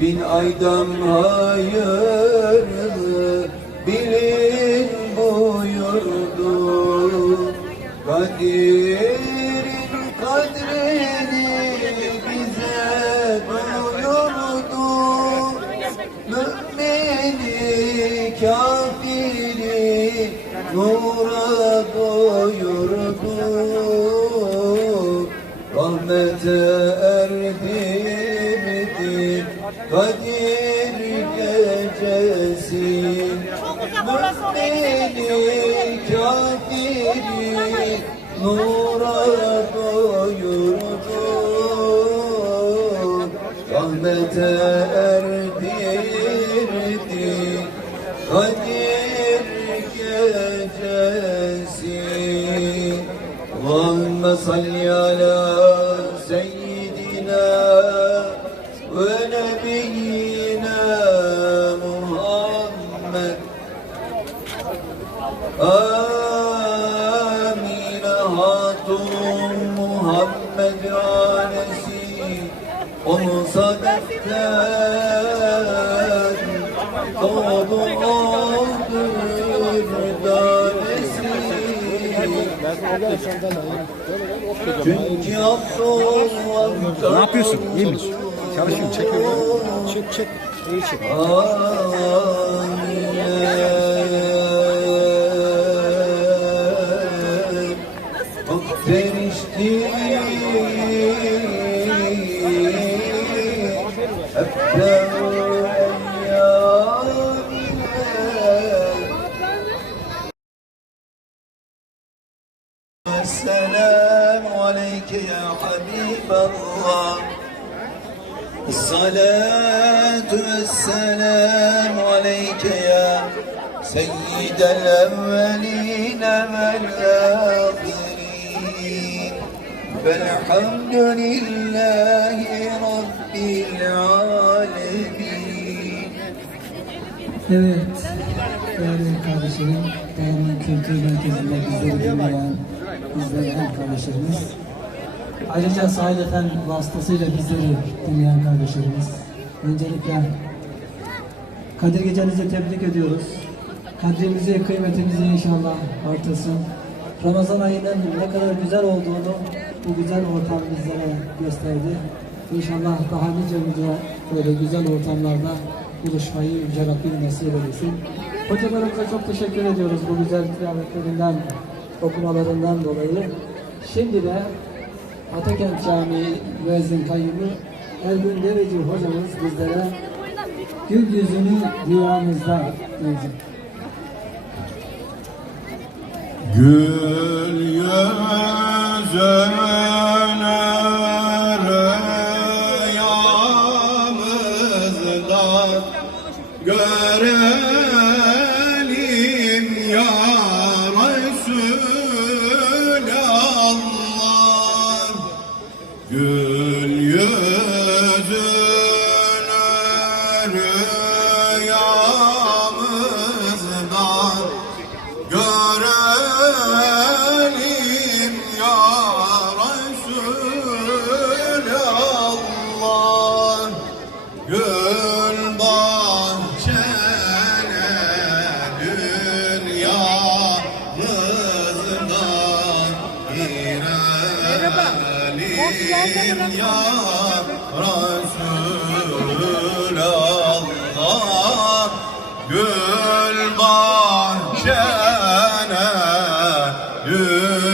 Bin aydan hayırlı bilin buyurdu. Kadir'in gecesi Mümini kafiri nura doyurdu Rahmete erdirdi Kadir gecesi. Allahümme salli ala Ne yapıyorsun? İyi misin? Çalışıyorum, çekiyorum. Çek, çek. İyi çek. سيد الأولين والآخرين فالحمد لله رب العالمين Evet, değerli kardeşlerim, değerli kültür merkezinde bizleri dinleyen, izleyen kardeşlerimiz. Ayrıca Sahil Efendi vasıtasıyla bizleri dinleyen kardeşlerimiz. Öncelikle Kadir Gecenizi tebrik ediyoruz. Kadrimizi, kıymetimizi inşallah artırsın. Ramazan ayının ne kadar güzel olduğunu bu güzel ortam bizlere gösterdi. İnşallah daha nice nice böyle güzel ortamlarda buluşmayı Yüce Rabbim nasip eylesin. Hocalarımıza çok teşekkür ediyoruz bu güzel kıyametlerinden, okumalarından dolayı. Şimdi de Atakent Camii müezzin kayyumu Ergün Deveci hocamız bizlere gül yüzünü rüyamızda diyecek. Gül yüzüne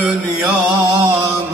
dünyamızda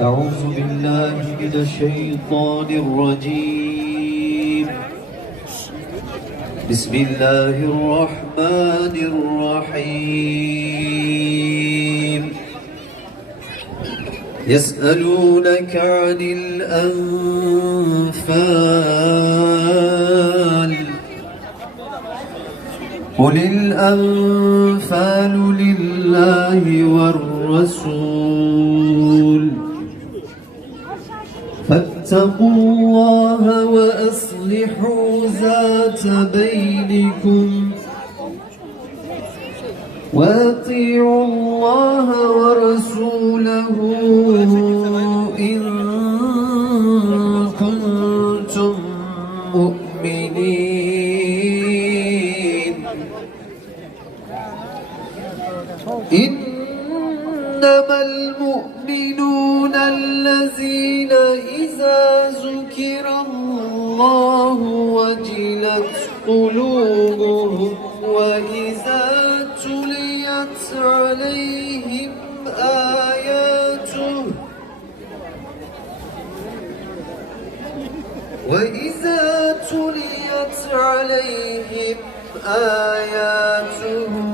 أعوذ بالله من الشيطان الرجيم. بسم الله الرحمن الرحيم. يسألونك عن الأنفال. قل الأنفال لله والرسول. فاتقوا الله وأصلحوا ذات بينكم وأطيعوا الله ورسوله إذا ذكر الله وجلت قلوبهم وإذا تليت عليهم آياته وإذا تليت عليهم آياته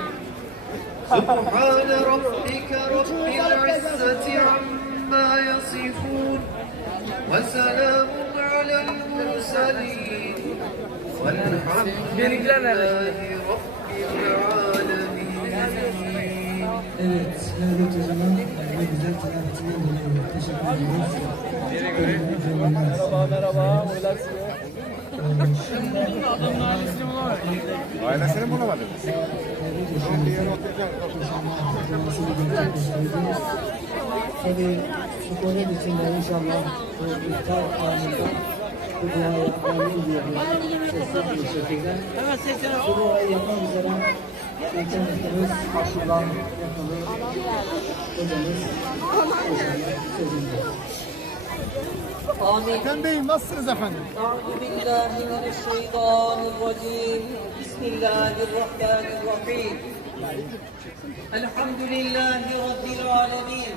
سبحان ربك رب العزة عما يصفون وسلام على المرسلين والحمد لله رب Merhaba, merhaba. Merhaba. Ailesini bulamadım. Tabii sporun içinde inşallah bu iftar anında bu duaya amin diyoruz. Sesli bir şekilde. Bu duayı yapmak üzere geçen haftamız Abdullah Yakalı hocamız sözünde. آمين Hakan Bey nasılsınız efendim? أعوذ بالله من الشيطان الرجيم. بسم الله الرحمن الرحيم. الحمد لله رب العالمين.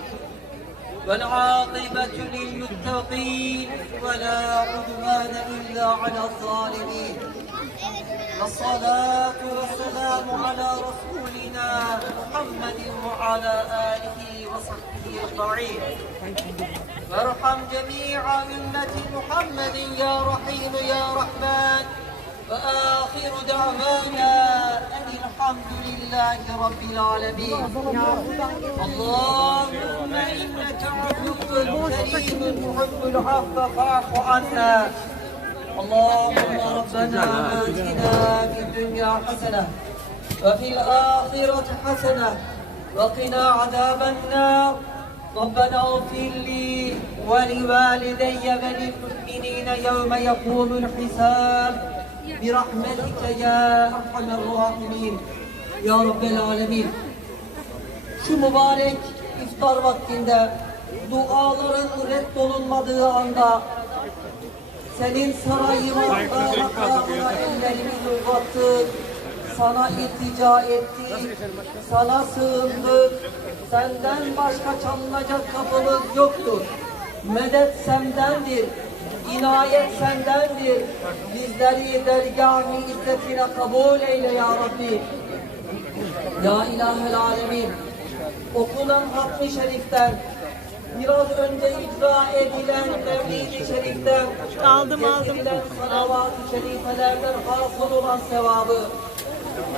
والعاقبة للمتقين. ولا عدوان إلا على الظالمين. والصلاة والسلام على رسولنا محمد وعلى آله وصحبه أجمعين. وارحم جميع أمة محمد يا رحيم يا رحمن. وآخر دعوانا أن الحمد لله رب العالمين. اللهم إنك عفو كريم تحب العفو فاعف عنا. اللهم ربنا آتنا في الدنيا حسنة وفي الآخرة حسنة. وقنا عذاب النار. ربنا اغفر لي ولوالدي وللمؤمنين المتقين يوم يقوم الحساب برحمتك يا أرحم الراحمين Ya Rabbel Alemin şu mübarek iftar vaktinde duaların reddolunmadığı anda senin sarayına makamına ellerimizi uzattık sana iltica ettik sana sığındık senden başka çalınacak kapımız yoktur. Medet sendendir inayet sendendir bizleri dergâh-ı izzetine kabul eyle ya Rabbi. Ya İlahel Alemin okunan Hatmi Şerif'ten biraz önce icra edilen Mevlid-i Şerif'ten Aldım, aldım. getirilen salavat-ı şerifelerden hasıl olan sevabı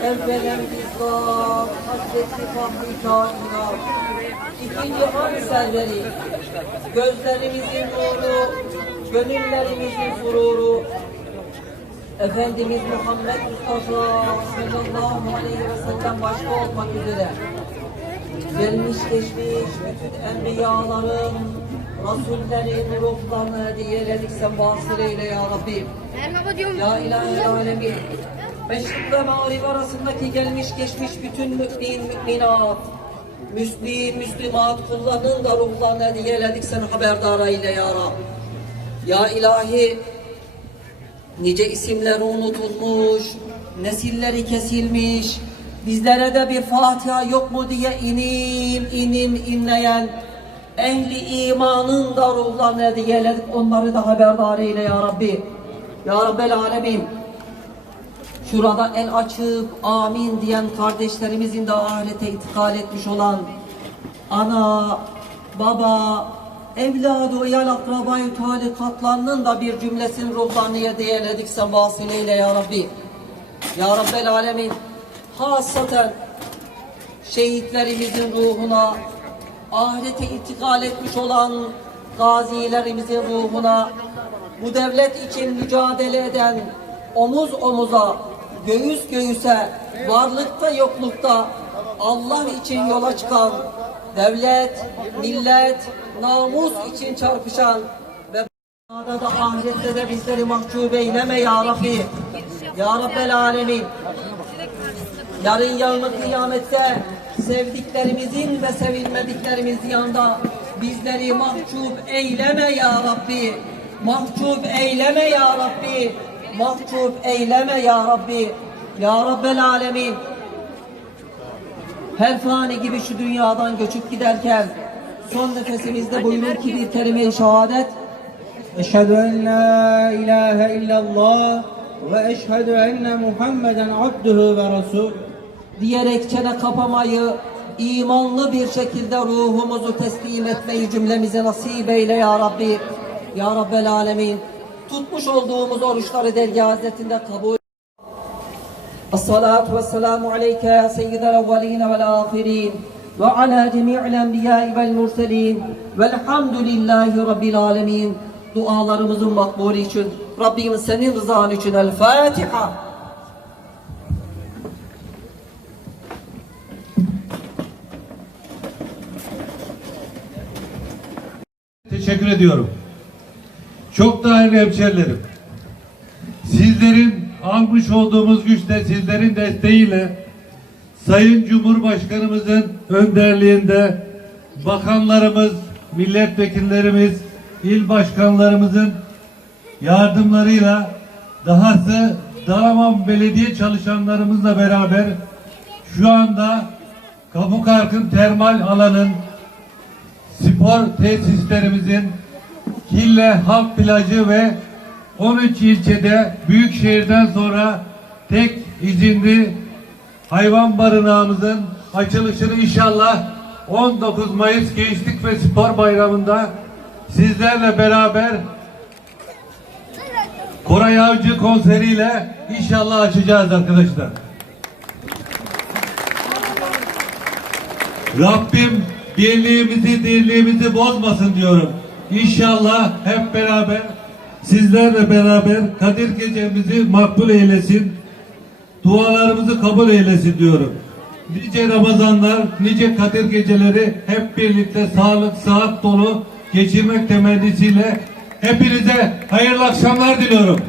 evvelen bizzat Hazreti Fahri Kainat ikinci han serveri gözlerimizin nuru gönüllerimizin sururu Efendimiz Muhammed Mustafa sallallahu aleyhi ve sellem başta olmak üzere gelmiş geçmiş bütün enbiyaların, rasullerin ruhlarını hediyeledik sen vasıl eyle ya Rabbi. Merhaba diyorum. Ya ilahe alemin. Meşrik ve mağrib arasındaki gelmiş geçmiş bütün mümin, müminat, müslim, müslimat kullarının da ruhlarını hediyeledik sen haberdar eyle ya Rab. Ya ilahi nice isimleri unutulmuş, nesilleri kesilmiş, bizlere de bir Fatiha yok mu diye inim inim inleyen ehli imanın da ruhlarını hediyeledik onları da haberdar eyle ya Rabbi. Ya Rabbel Alemin. Şurada el açıp amin diyen kardeşlerimizin de ahirete itikal etmiş olan ana, baba, evladı, uyal akrabayı talikatlarının da bir cümlesinin ruhlarını hediyeledik sen vasileyle ya Rabbi. Ya Rabbel Alemin hasaten şehitlerimizin ruhuna, ahirete intikal etmiş olan gazilerimizin ruhuna, bu devlet için mücadele eden omuz omuza, göğüs göğüse, varlıkta yoklukta Allah için yola çıkan, devlet, millet, namus için çarpışan ve Dünyada da ahirette de bizleri mahcup eyleme ya Rabbi. Ya Rabbel Alemin. Yarın yarın kıyamette sevdiklerimizin ve sevilmediklerimizin yanında bizleri mahcup eyleme ya Rabbi. Mahcup eyleme ya Rabbi mahcup eyleme ya Rabbi. Ya Rabbel Alemin. Her fani gibi şu dünyadan göçüp giderken son nefesimizde buyurur ki bir kelime-i şehadet. Eşhedü en la ilahe illallah ve eşhedü enne Muhammeden abdühü ve resul. Diyerek çene kapamayı, imanlı bir şekilde ruhumuzu teslim etmeyi cümlemize nasip eyle ya Rabbi. Ya Rabbel Alemin Tutmuş olduğumuz oruçları dergâh hazretinde kabul الصلاة والسلام عليك يا سيد الأولين والآخرين وعلى جميع الأنبياء والمرسلين والحمد لله رب العالمين dualarımızın makbulü için Rabbimiz senin rızan için El Fatiha Teşekkür ediyorum. Çok değerli hemşerilerim. Sizlerin almış olduğumuz güçle, sizlerin desteğiyle Sayın Cumhurbaşkanımızın önderliğinde bakanlarımız, milletvekillerimiz, il başkanlarımızın yardımlarıyla dahası Dalaman Belediye çalışanlarımızla beraber şu anda Kapukark'ın termal alanın spor tesislerimizin Kille Halk Plajı ve 13 ilçede büyük şehirden sonra tek izinli hayvan barınağımızın açılışını inşallah 19 Mayıs Gençlik ve Spor Bayramı'nda sizlerle beraber Koray Avcı konseriyle inşallah açacağız arkadaşlar. Rabbim birliğimizi, dirliğimizi bozmasın diyorum. İnşallah hep beraber sizlerle beraber Kadir gecemizi makbul eylesin. Dualarımızı kabul eylesin diyorum. Nice Ramazanlar, nice Kadir geceleri hep birlikte sağlık, sıhhat dolu geçirmek temennisiyle Hepinize hayırlı akşamlar diliyorum.